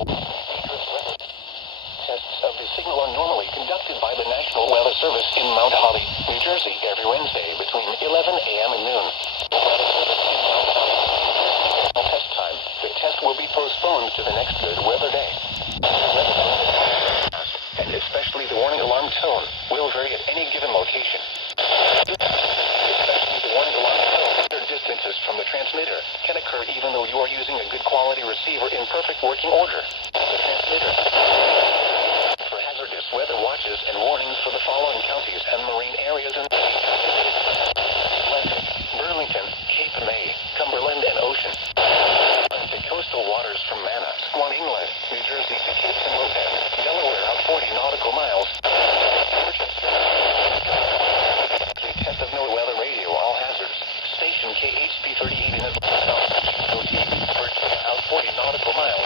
Tests of the signal are normally conducted by the National Weather Service in Mount Holly, New Jersey, every Wednesday between 11 a.m. and noon. Weather Service in Mount Holly, New Jersey. Test time. The test will be postponed to the next good weather day. And especially the warning alarm tone will vary at any given location. Especially the warning alarm tone, their distances from the transmitter can occur even though you are using a good quality receiver in perfect working order. The transmitter. For hazardous weather watches and warnings for the following counties and marine areas in Atlantic, Burlington, Cape May, Cumberland, and Ocean. To coastal waters from Manna, Swan Inlet, New Jersey to Cape San Lopez, Delaware out 40 nautical miles. The test of no weather radio, all hazards. Station KHB38 in Atlanta, Virginia out 40 nautical miles.